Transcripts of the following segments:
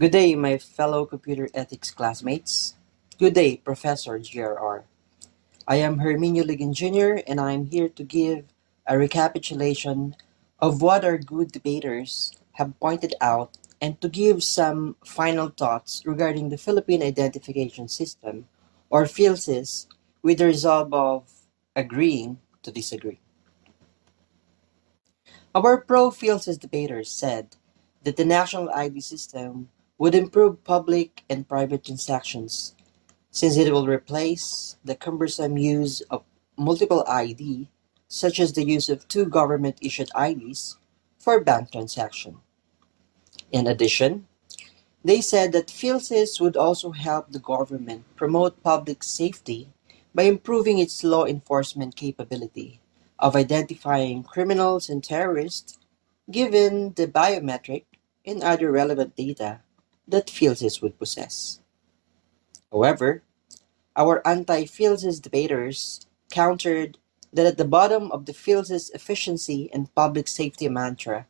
Good day, my fellow computer ethics classmates. Good day, Professor GRR. I am Herminio Ligon Jr., and I am here to give a recapitulation of what our good debaters have pointed out and to give some final thoughts regarding the Philippine Identification System, or PhilSys, with the resolve of agreeing to disagree. Our pro-PhilSys debaters said that the national ID system would improve public and private transactions since it will replace the cumbersome use of multiple ID, such as the use of two government-issued IDs for bank transaction. In addition, they said that PhilSys would also help the government promote public safety by improving its law enforcement capability of identifying criminals and terrorists given the biometric and other relevant data that PhilSys would possess. However, our anti-PhilSys debaters countered that at the bottom of the PhilSys efficiency and public safety mantra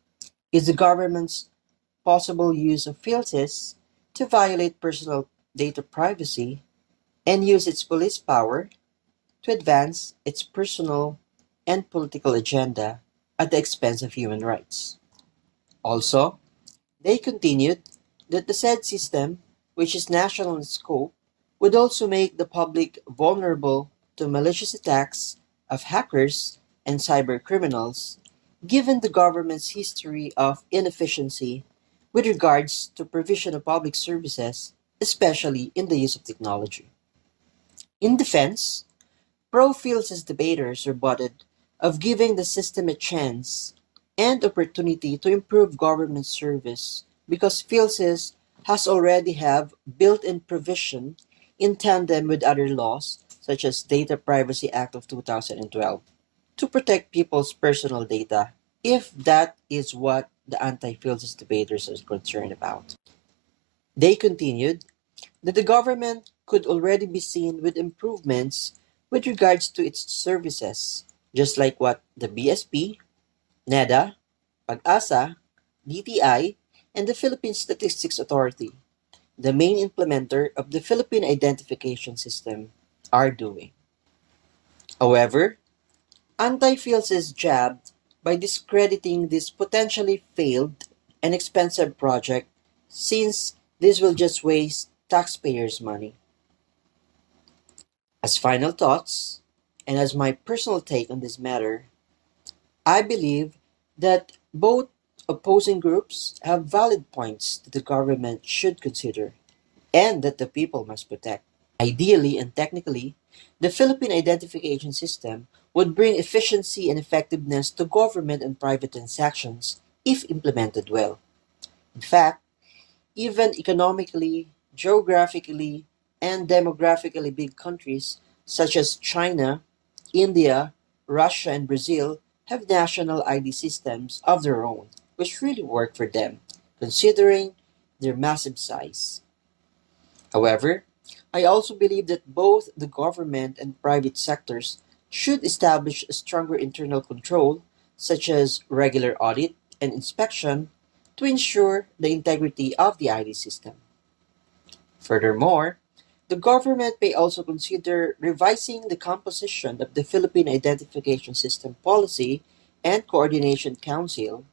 is the government's possible use of PhilSys to violate personal data privacy and use its police power to advance its personal and political agenda at the expense of human rights. Also, they continued that the said system, which is national in scope, would also make the public vulnerable to malicious attacks of hackers and cyber criminals, given the government's history of inefficiency with regards to provision of public services, especially in the use of technology. In defense, pro-PhilSys debaters rebutted of giving the system a chance and opportunity to improve government service because PhilSys has already have built-in provision in tandem with other laws such as Data Privacy Act of 2012 to protect people's personal data if that is what the anti-PhilSys debaters are concerned about. They continued that the government could already be seen with improvements with regards to its services, just like what the BSP, NEDA, Pag-asa, DTI, and the Philippine Statistics Authority, the main implementer of the Philippine Identification System, are doing. However, anti-PhilSys jabbed by discrediting this potentially failed and expensive project since this will just waste taxpayers' money. As final thoughts, and as my personal take on this matter, I believe that both opposing groups have valid points that the government should consider and that the people must protect. Ideally and technically, the Philippine identification system would bring efficiency and effectiveness to government and private transactions if implemented well. In fact, even economically, geographically, and demographically big countries such as China, India, Russia, and Brazil have national ID systems of their own, which really work for them, considering their massive size. However, I also believe that both the government and private sectors should establish a stronger internal control, such as regular audit and inspection, to ensure the integrity of the ID system. Furthermore, the government may also consider revising the composition of the Philippine Identification System Policy and Coordination Council,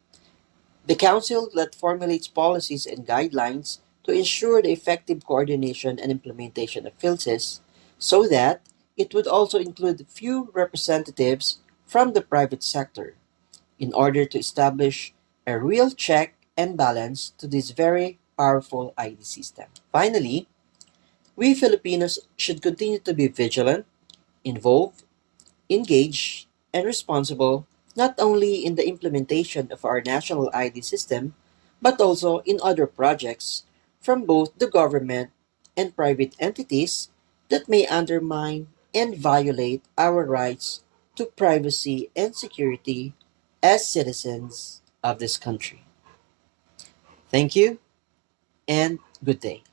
the council that formulates policies and guidelines to ensure the effective coordination and implementation of PhilSys, so that it would also include few representatives from the private sector in order to establish a real check and balance to this very powerful ID system. Finally, we Filipinos should continue to be vigilant, involved, engaged, and responsible not only in the implementation of our national ID system, but also in other projects from both the government and private entities that may undermine and violate our rights to privacy and security as citizens of this country. Thank you and good day.